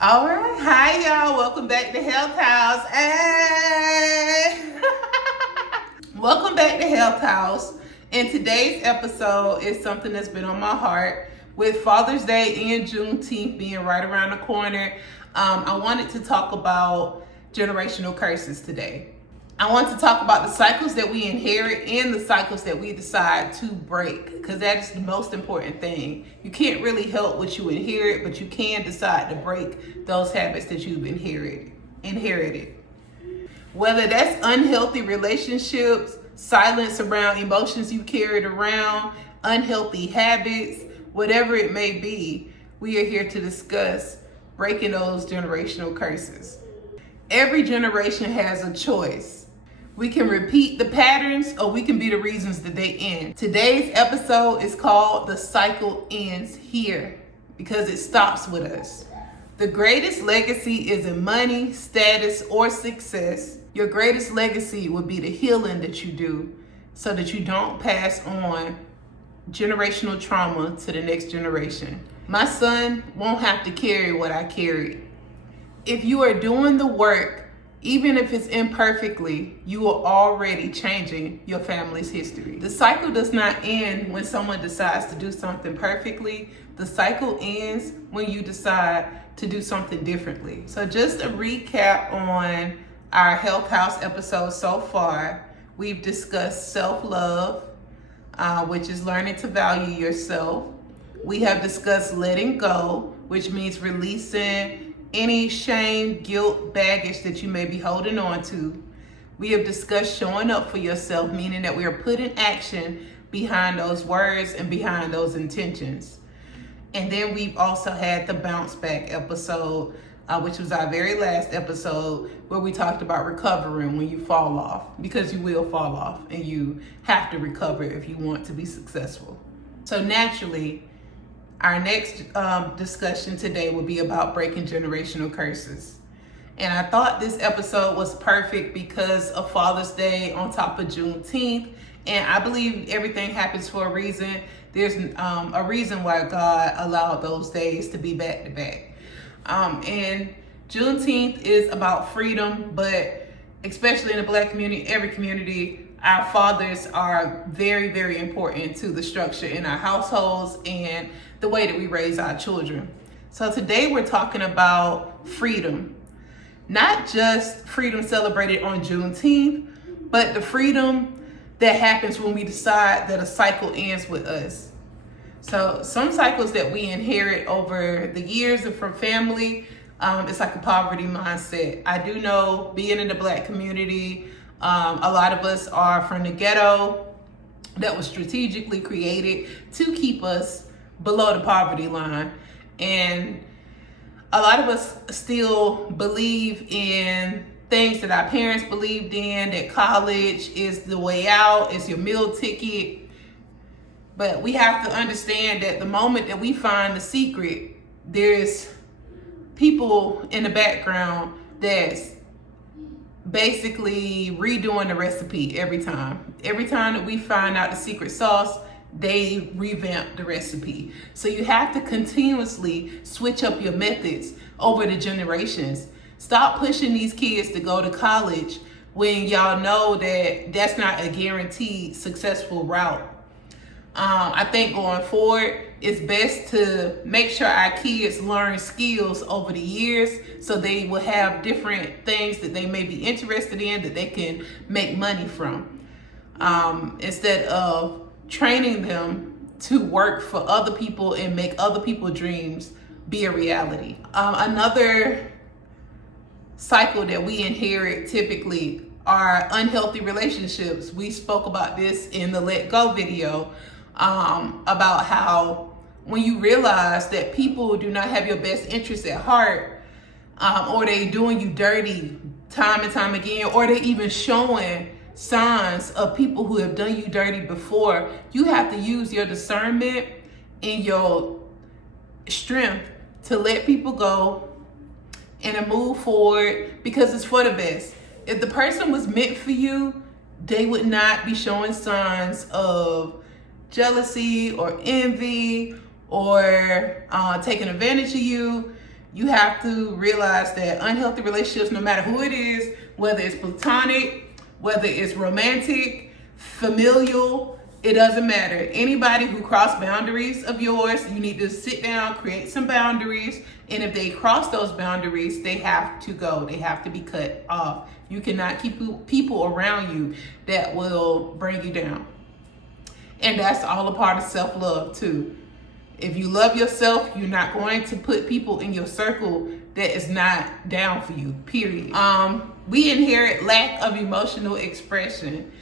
All right, hi y'all. Welcome back to Health House. Hey, welcome back to Health House. And today's episode is something that's been on my heart. With Father's Day and Juneteenth being right around the corner, I wanted to talk about generational curses today. I want to talk about the cycles that we inherit and the cycles that we decide to break, because that is the most important thing. You can't really help what you inherit, but you can decide to break those habits that you've inherited. Whether that's unhealthy relationships, silence around emotions you carried around, unhealthy habits, whatever it may be, we are here to discuss breaking those generational curses. Every generation has a choice. We can repeat the patterns or we can be the reasons that they end. Today's episode is called The Cycle Ends Here, because it stops with us. The greatest legacy isn't money, status, or success. Your greatest legacy would be the healing that you do so that you don't pass on generational trauma to the next generation. My son won't have to carry what I carried. If you are doing the work, even if it's imperfectly, you are already changing your family's history. The cycle does not end when someone decides to do something perfectly. The cycle ends when you decide to do something differently. So just a recap on our Health House episode so far. We've discussed self-love, which is learning to value yourself. We have discussed letting go, which means releasing any shame, guilt, baggage that you may be holding on to. We have discussed showing up for yourself, meaning that we are putting action behind those words and behind those intentions. And then we've also had the bounce back episode, which was our very last episode, where we talked about recovering when you fall off, because you will fall off and you have to recover if you want to be successful. So naturally, our next discussion today will be about breaking generational curses. And I thought this episode was perfect because of Father's Day on top of Juneteenth. And I believe everything happens for a reason. There's a reason why God allowed those days to be back to back. And Juneteenth is about freedom, but especially in the Black community, every community, our fathers are very, very important to the structure in our households and the way that we raise our children. So today we're talking about freedom. Not just freedom celebrated on Juneteenth, but the freedom that happens when we decide that a cycle ends with us. So some cycles that we inherit over the years and from family, it's like a poverty mindset. I do know, being in the Black community, a lot of us are from the ghetto that was strategically created to keep us below the poverty line. And a lot of us still believe in things that our parents believed in, that college is the way out, it's your meal ticket. But we have to understand that the moment that we find the secret, there's people in the background that's basically redoing the recipe every time. Every time that we find out the secret sauce, they revamp the recipe. So you have to continuously switch up your methods over the generations. Stop pushing these kids to go to college when y'all know that that's not a guaranteed successful route. I think going forward, it's best to make sure our kids learn skills over the years so they will have different things that they may be interested in that they can make money from, instead of training them to work for other people and make other people's dreams be a reality. Another cycle that we inherit typically are unhealthy relationships. We spoke about this in the Let Go video, about how when you realize that people do not have your best interests at heart, or they doing you dirty time and time again, or they even showing signs of people who have done you dirty before, you have to use your discernment and your strength to let people go and to move forward, because it's for the best. If the person was meant for you, they would not be showing signs of jealousy or envy or taking advantage of you, you have to realize that unhealthy relationships, no matter who it is, whether it's platonic, whether it's romantic, familial, it doesn't matter. Anybody who cross boundaries of yours, you need to sit down, create some boundaries, and if they cross those boundaries, they have to go. They have to be cut off. You cannot keep people around you that will bring you down. And that's all a part of self-love too. If you love yourself, you're not going to put people in your circle that is not down for you, period. We inherit lack of emotional expression.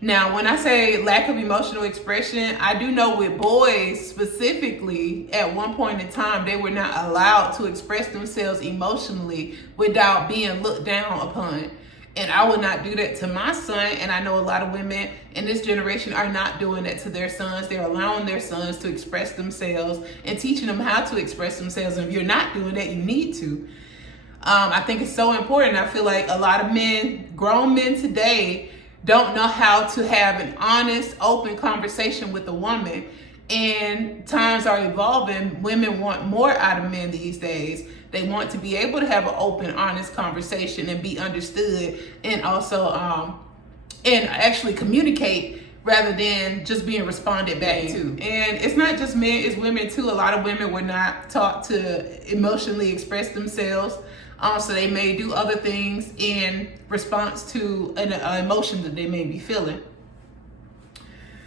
Now, when I say lack of emotional expression, I do know with boys specifically, at one point in time, they were not allowed to express themselves emotionally without being looked down upon. And I would not do that to my son. And I know a lot of women in this generation are not doing that to their sons. They're allowing their sons to express themselves and teaching them how to express themselves. And if you're not doing that, you need to. I think it's so important. I feel like a lot of men, grown men today, don't know how to have an honest, open conversation with a woman. And times are evolving. Women want more out of men these days. They want to be able to have an open, honest conversation and be understood, and also and actually communicate rather than just being responded back to. And it's not just men, it's women too. A lot of women were not taught to emotionally express themselves. So they may do other things in response to an emotion that they may be feeling.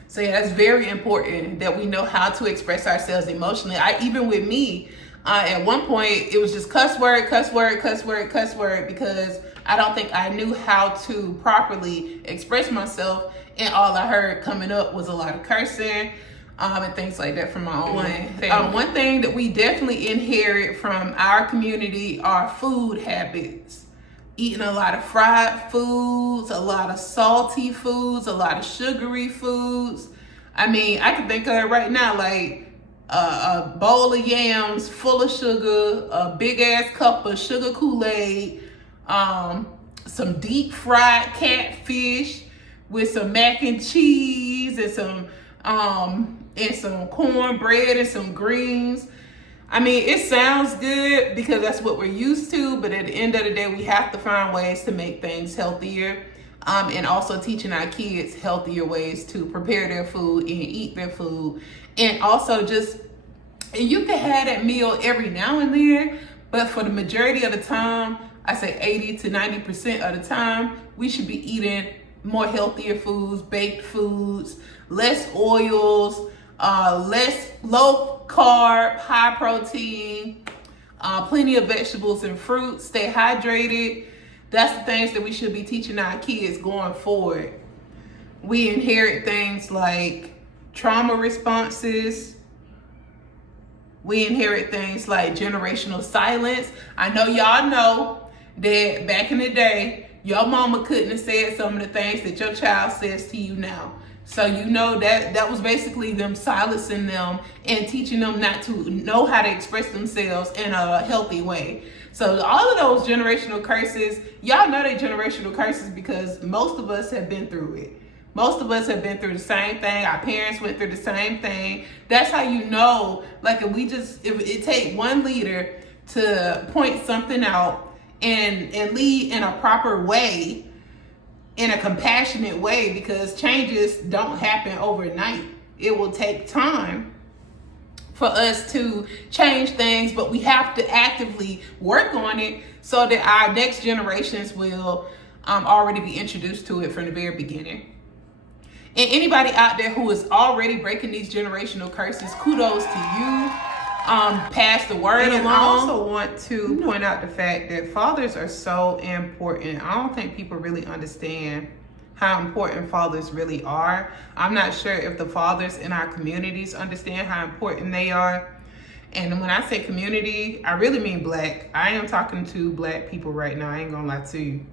So yeah, it's very important that we know how to express ourselves emotionally. Even with me, at one point, it was just cuss word, cuss word, cuss word, cuss word, because I don't think I knew how to properly express myself. And all I heard coming up was a lot of cursing and things like that from my own family. One thing that we definitely inherit from our community are food habits. Eating a lot of fried foods, a lot of salty foods, a lot of sugary foods. I mean, I can think of it right now, like a bowl of yams full of sugar, a big ass cup of sugar Kool-Aid, some deep fried catfish with some mac and cheese and some cornbread and some greens. I mean, it sounds good because that's what we're used to, but at the end of the day, we have to find ways to make things healthier, and also teaching our kids healthier ways to prepare their food and eat their food. And also you can have that meal every now and then, but for the majority of the time, I say 80 to 90% of the time, we should be eating more healthier foods, baked foods, less oils, less low carb, high protein, plenty of vegetables and fruits. Stay hydrated. That's the things that we should be teaching our kids going forward. We inherit things like trauma responses. We inherit things like generational silence. I know y'all know that back in the day, your mama couldn't have said some of the things that your child says to you now. So you know that was basically them silencing them and teaching them not to know how to express themselves in a healthy way. So all of those generational curses, y'all know they're generational curses because most of us have been through it. Most of us have been through the same thing. Our parents went through the same thing. That's how you know, like if it take one leader to point something out and lead in a proper way, in a compassionate way, because changes don't happen overnight. It will take time for us to change things, but we have to actively work on it so that our next generations will already be introduced to it from the very beginning. And anybody out there who is already breaking these generational curses, kudos to you. Pass the word along. I also want to point out the fact that fathers are so important. I don't think people really understand how important fathers really are. I'm not sure if the fathers in our communities understand how important they are. And when I say community, I really mean Black. I am talking to Black people right now. I ain't gonna lie to you.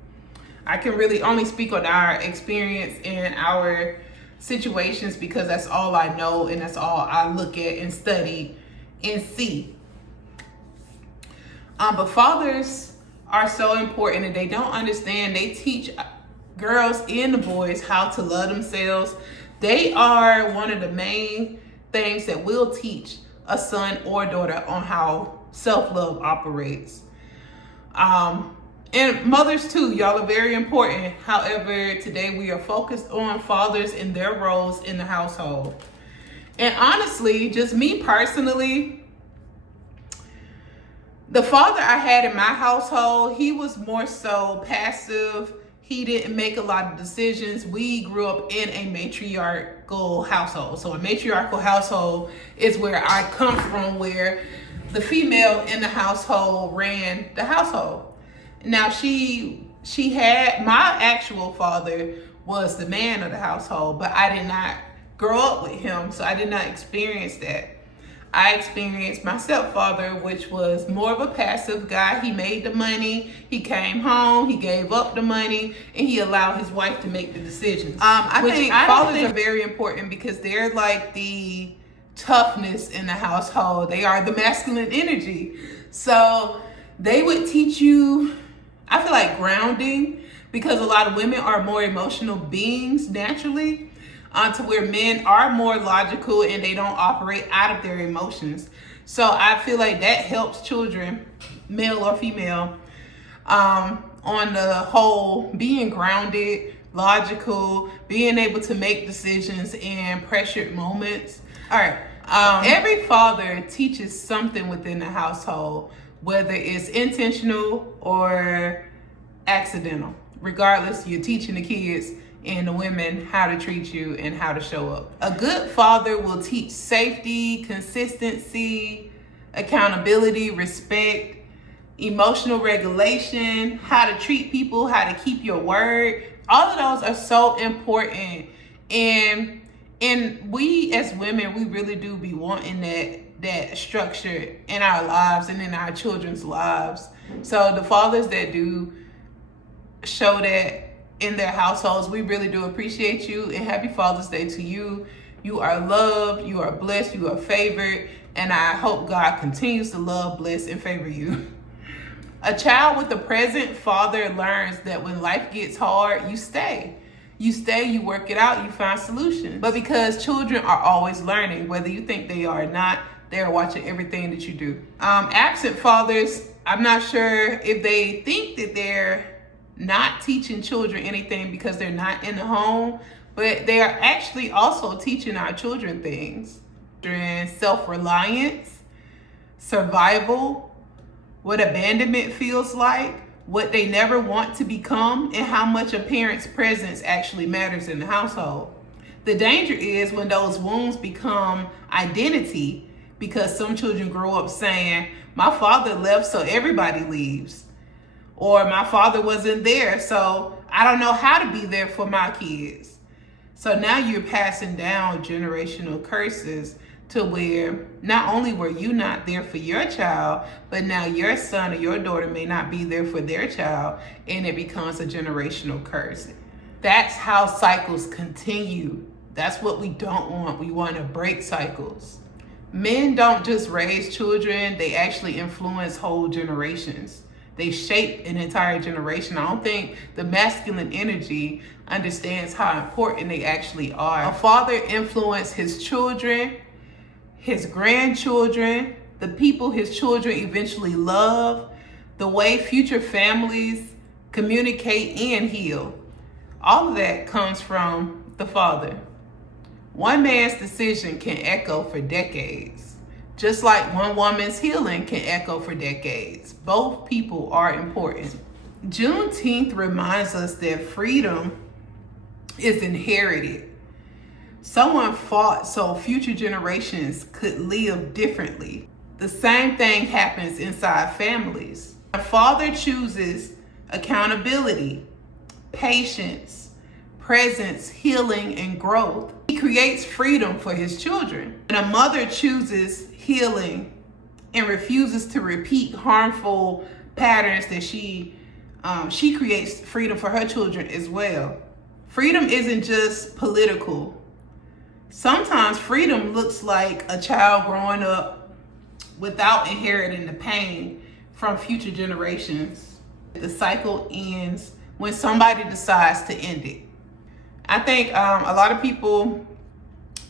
I can really only speak on our experience and our situations because that's all I know and that's all I look at and study and see. But fathers are so important and they don't understand. They teach girls and the boys how to love themselves. They are one of the main things that will teach a son or daughter on how self-love operates. And mothers too, y'all are very important. However, today we are focused on fathers and their roles in the household. And honestly, just me personally, the father I had in my household, he was more so passive. He didn't make a lot of decisions. We grew up in a matriarchal household. So a matriarchal household is where I come from, where the female in the household ran the household. Now she had, my actual father was the man of the household, but I did not grow up with him, so I did not experience that. I experienced my stepfather, which was more of a passive guy. He made the money, he came home, he gave up the money, and he allowed his wife to make the decisions. I think fathers are very important because they're like the toughness in the household. They are the masculine energy. So they would teach you, I feel like, grounding, because a lot of women are more emotional beings naturally, to where men are more logical and they don't operate out of their emotions. So I feel like that helps children, male or female, on the whole, being grounded, logical, being able to make decisions in pressured moments. All right. Every father teaches something within the household, whether it's intentional or accidental. Regardless, you're teaching the kids and the women how to treat you and how to show up. A good father will teach safety, consistency, accountability, respect, emotional regulation, how to treat people, how to keep your word. All of those are so important. And we as women, we really do be wanting that structure in our lives and in our children's lives. So the fathers that do show that in their households, we really do appreciate you, and happy Father's Day to you. You are loved, you are blessed, you are favored, and I hope God continues to love, bless, and favor you. A child with a present father learns that when life gets hard, you stay. You stay, you work it out, you find solutions. But because children are always learning, whether you think they are or not, they're watching everything that you do. Absent fathers, I'm not sure if they think that they're not teaching children anything because they're not in the home, but they are actually also teaching our children things. Self-reliance, survival, what abandonment feels like, what they never want to become, and how much a parent's presence actually matters in the household. The danger is when those wounds become identity, because some children grow up saying, my father left, so everybody leaves. Or my father wasn't there, so I don't know how to be there for my kids. So now you're passing down generational curses to where not only were you not there for your child, but now your son or your daughter may not be there for their child, and it becomes a generational curse. That's how cycles continue. That's what we don't want. We want to break cycles. Men don't just raise children, they actually influence whole generations. They shape an entire generation. I don't think the masculine energy understands how important they actually are. A father influences his children, his grandchildren, the people his children eventually love, the way future families communicate and heal. All of that comes from the father. One man's decision can echo for decades, just like one woman's healing can echo for decades. Both people are important. Juneteenth reminds us that freedom is inherited. Someone fought so future generations could live differently. The same thing happens inside families. A father chooses accountability, patience, presence, healing, and growth. He creates freedom for his children. And a mother chooses healing and refuses to repeat harmful patterns that she creates freedom for her children as well. Freedom isn't just political. Sometimes freedom looks like a child growing up without inheriting the pain from future generations. The cycle ends when somebody decides to end it. I think a lot of people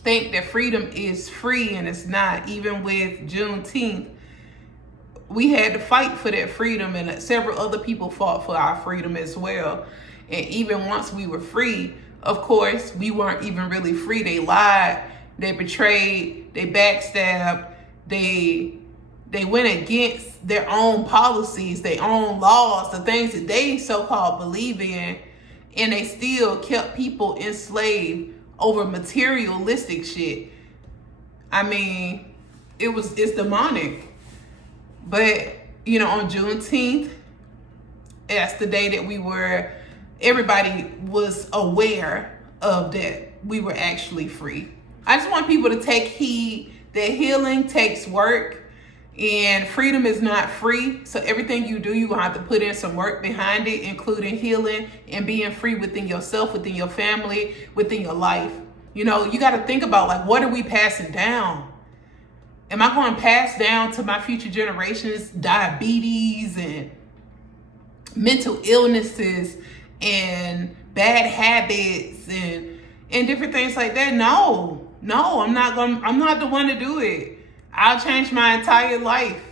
think that freedom is free, and it's not. Even with Juneteenth, we had to fight for that freedom, and several other people fought for our freedom as well. And even once we were free, of course, we weren't even really free. They lied, they betrayed, they backstabbed, they went against their own policies, their own laws, the things that they so-called believe in, and they still kept people enslaved over materialistic shit. I mean, it's demonic. But, on Juneteenth, that's the day that everybody was aware of that we were actually free. I just want people to take heed that healing takes work, and freedom is not free. So everything you do, you're going to have to put in some work behind it, including healing and being free within yourself, within your family, within your life. You got to think about, what are we passing down? Am I going to pass down to my future generations diabetes and mental illnesses and bad habits and different things like that? No, I'm not the one to do it. I'll change my entire life,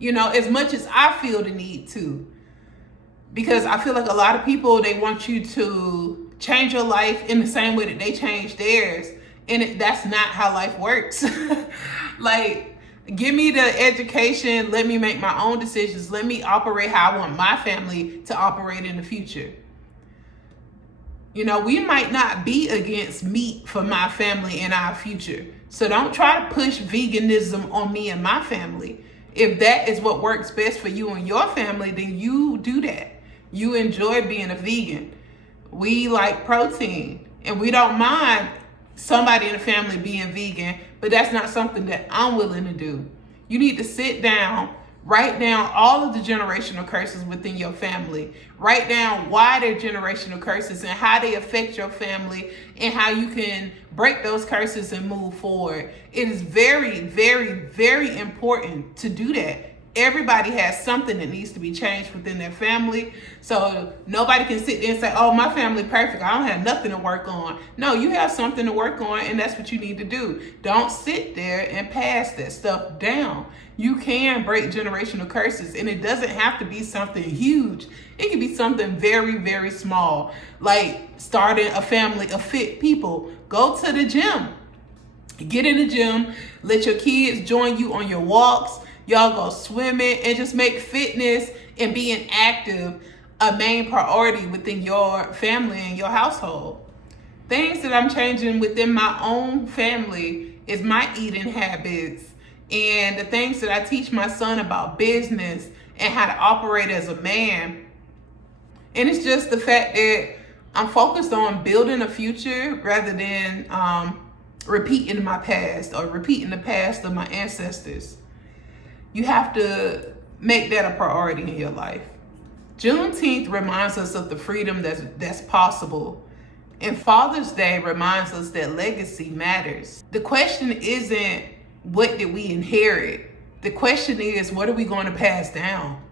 as much as I feel the need to. Because I feel like a lot of people, they want you to change your life in the same way that they changed theirs. And that's not how life works. Give me the education. Let me make my own decisions. Let me operate how I want my family to operate in the future. We might not be against meat for my family in our future. So don't try to push veganism on me and my family. If that is what works best for you and your family, then you do that. You enjoy being a vegan. We like protein, and we don't mind somebody in the family being vegan, but that's not something that I'm willing to do. You need to sit down, write down all of the generational curses within your family. Write down why they're generational curses and how they affect your family and how you can break those curses and move forward. It is very, very, very important to do that. Everybody has something that needs to be changed within their family. So nobody can sit there and say, oh, my family perfect, I don't have nothing to work on. No, you have something to work on, and that's what you need to do. Don't sit there and pass that stuff down. You can break generational curses, and it doesn't have to be something huge. It can be something very, very small, like starting a family of fit people. Go to the gym. Get in the gym. Let your kids join you on your walks. Y'all go swimming, and just make fitness and being active a main priority within your family and your household. Things that I'm changing within my own family is my eating habits and the things that I teach my son about business and how to operate as a man. And it's just the fact that I'm focused on building a future rather than repeating my past or repeating the past of my ancestors. You have to make that a priority in your life. Juneteenth reminds us of the freedom that's possible. And Father's Day reminds us that legacy matters. The question isn't, what did we inherit? The question is, what are we going to pass down?